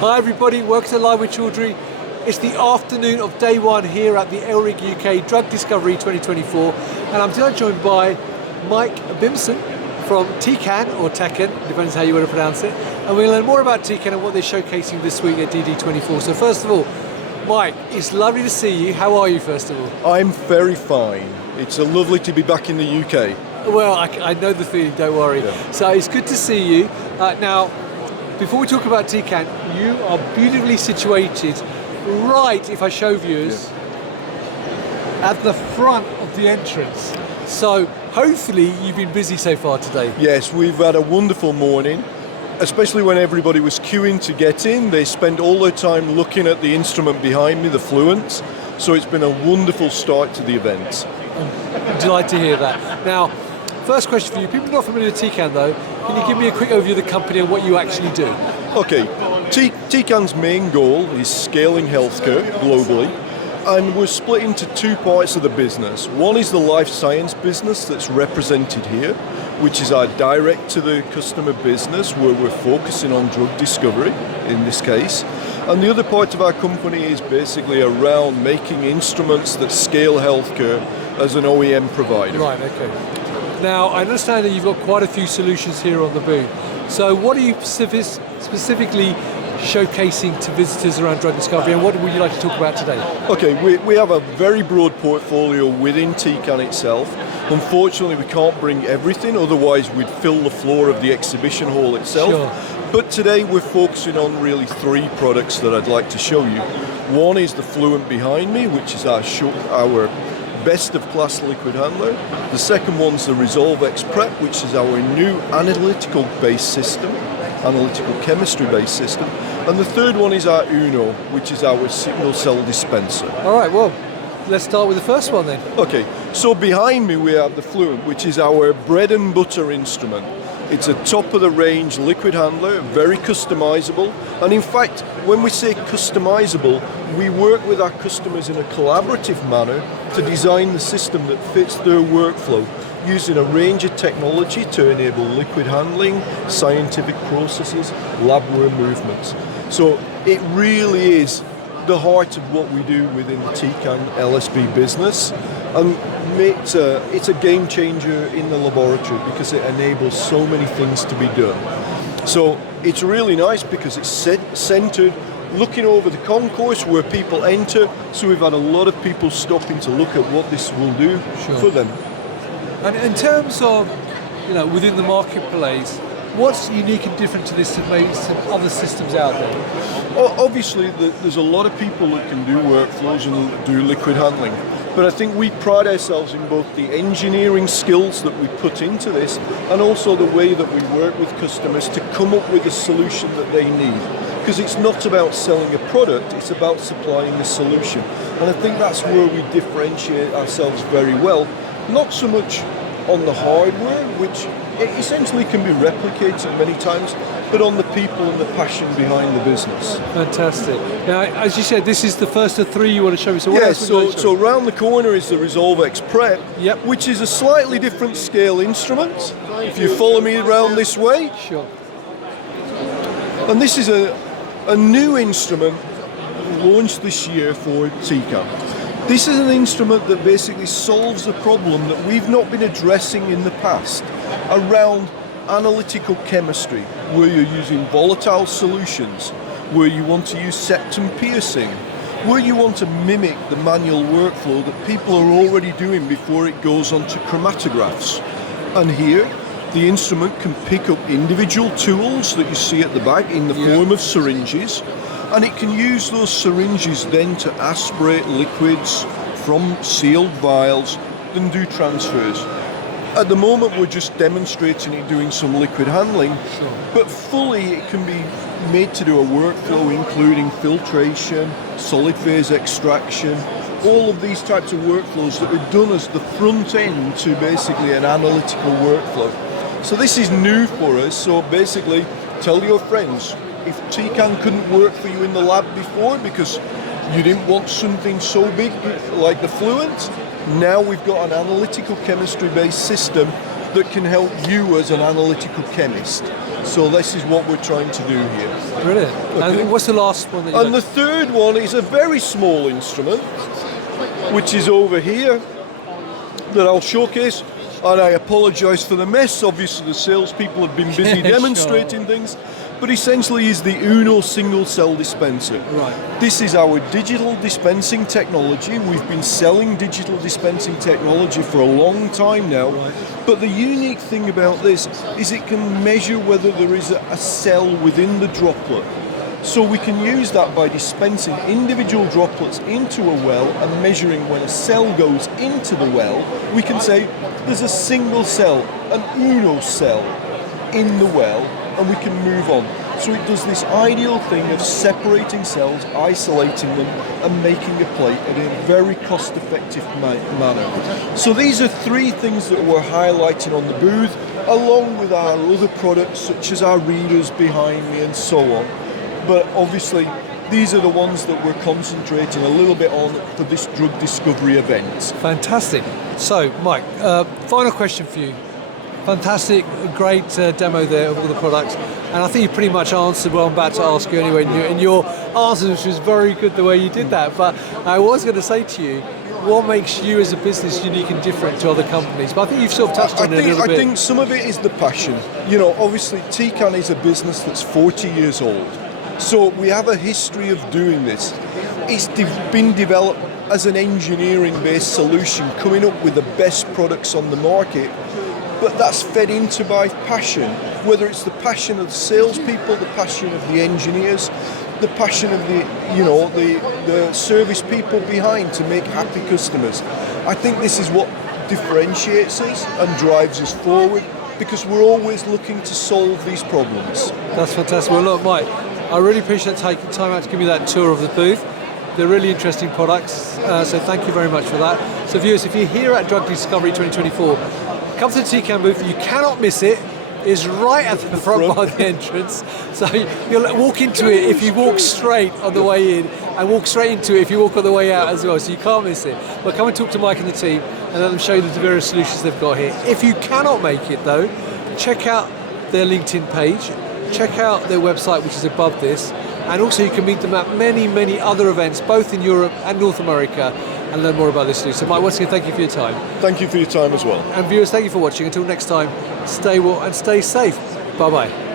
Hi everybody, welcome to Live with Chaudhry. It's the afternoon of day one here at the ELRIG UK Drug Discovery 2024, and I'm today joined by Mike Bimson from Tecan, or Tecan, depends how you want to pronounce it, and we'll learn more about Tecan and what they're showcasing this week at DD24. So first of all, Mike, it's lovely to see you. How are you first of all? I'm very fine. It's lovely to be back in the UK. Well, I know the feeling, don't worry. Yeah. So it's good to see you. Now, before we talk about Tecan, you are beautifully situated right, if I show viewers, at the front of the entrance. So hopefully you've been busy so far today. Yes, we've had a wonderful morning, especially when everybody was queuing to get in. They spent all their time looking at the instrument behind me, the Fluent. So it's been a wonderful start to the event. I'm delighted to hear that. Now, first question for you. People not familiar with Tecan though, can you give me a quick overview of the company and what you actually do? Okay, Tecan's main goal is scaling healthcare globally, and we're split into two parts of the business. One is the life science business that's represented here, which is our direct to the customer business where we're focusing on drug discovery in this case. And the other part of our company is basically around making instruments that scale healthcare as an OEM provider. Right, okay. Now, I understand that you've got quite a few solutions here on the booth. So what are you specifically showcasing to visitors around drug discovery, and what would you like to talk about today? Okay, we have a very broad portfolio within Tecan itself. Unfortunately, we can't bring everything, otherwise we'd fill the floor of the exhibition hall itself. Sure. But today we're focusing on really three products that I'd like to show you. One is the Fluent behind me, which is our best of class liquid handler. The second one's the Resolvex Prep, which is our new analytical based system, analytical chemistry based system. And the third one is our Uno, which is our single cell dispenser. All right, well, let's start with the first one then. Okay, so behind me we have the Fluent, which is our bread and butter instrument. It's a top of the range liquid handler, very customizable. And in fact, when we say customizable, we work with our customers in a collaborative manner to design the system that fits their workflow, using a range of technology to enable liquid handling, scientific processes, lab-work movements. So it really is the heart of what we do within the Tecan LSB business, and it's a game changer in the laboratory because it enables so many things to be done. So it's really nice because it's centered looking over the concourse where people enter, so we've had a lot of people stopping to look at what this will do for them. And in terms of, within the marketplace, what's unique and different to this to maybe some other systems out there? Obviously, there's a lot of people that can do workflows and do liquid handling, but I think we pride ourselves in both the engineering skills that we put into this and also the way that we work with customers to come up with a solution that they need. Because it's not about selling a product, it's about supplying a solution. And I think that's where we differentiate ourselves very well. Not so much on the hardware, which essentially can be replicated many times, but on the people and the passion behind the business. Fantastic. Now, as you said, this is the first of three you want to show me. So what else would you like to show me? So around the corner is the Resolvex Prep, Yep. which is a slightly different scale instrument. If you follow me around this way. Sure. And this is a new instrument launched this year for Tecan. This is an instrument that basically solves a problem that we've not been addressing in the past around analytical chemistry, where you're using volatile solutions, where you want to use septum piercing, where you want to mimic the manual workflow that people are already doing before it goes onto chromatographs. And here, the instrument can pick up individual tools that you see at the back in the form of syringes, and it can use those syringes then to aspirate liquids from sealed vials and do transfers. At the moment we're just demonstrating it doing some liquid handling, but fully it can be made to do a workflow including filtration, solid phase extraction, all of these types of workflows that are done as the front end to basically an analytical workflow. So this is new for us, so basically tell your friends, if Tecan couldn't work for you in the lab before because you didn't want something so big like the Fluent, now we've got an analytical chemistry based system that can help you as an analytical chemist. So this is what we're trying to do here. Brilliant. Okay. And what's the last one that you And the third one is a very small instrument, which is over here, that I'll showcase. And I apologise for the mess. Obviously, the salespeople have been busy demonstrating things. But essentially is the Uno single cell dispenser. Right. This is our digital dispensing technology. We've been selling digital dispensing technology for a long time now. Right. But the unique thing about this is it can measure whether there is a cell within the droplet. So we can use that by dispensing individual droplets into a well and measuring when a cell goes into the well. We can say there's a single cell, an Uno cell in the well, and we can move on. So it does this ideal thing of separating cells, isolating them, and making a plate in a very cost-effective manner. So these are three things that we're highlighting on the booth, along with our other products such as our readers behind me and so on. But obviously, these are the ones that we're concentrating a little bit on for this drug discovery event. Fantastic. So, Mike, final question for you. Fantastic, great demo there of all the products, and I think you pretty much answered what I'm about to ask you anyway in your answer, which was very good the way you did that. But I was going to say to you, what makes you as a business unique and different to other companies? But I think you've sort of touched on it a little bit. I think some of it is the passion. You know, obviously Tecan is a business that's 40 years old, so we have a history of doing this. It's been developed as an engineering-based solution, coming up with the best products on the market. But that's fed into by passion, whether it's the passion of the salespeople, the passion of the engineers, the passion of the service people behind to make happy customers. I think this is what differentiates us and drives us forward, because we're always looking to solve these problems. That's fantastic. Well, look, Mike, I really appreciate taking time out to give me that tour of the booth. They're really interesting products, so thank you very much for that. So viewers, if you're here at Drug Discovery 2024, come to the Tecan booth. You cannot miss it. It's right at the front by the entrance. So you'll walk into it if you walk straight on the way in, and walk straight into it if you walk on the way out as well. So you can't miss it. But come and talk to Mike and the team and let them show you the various solutions they've got here. If you cannot make it though, check out their LinkedIn page. Check out their website, which is above this. And also you can meet them at many, many other events, both in Europe and North America, and learn more about this too. So Mike, once again, thank you for your time. Thank you for your time as well. And viewers, thank you for watching. Until next time, stay well and stay safe. Bye-bye.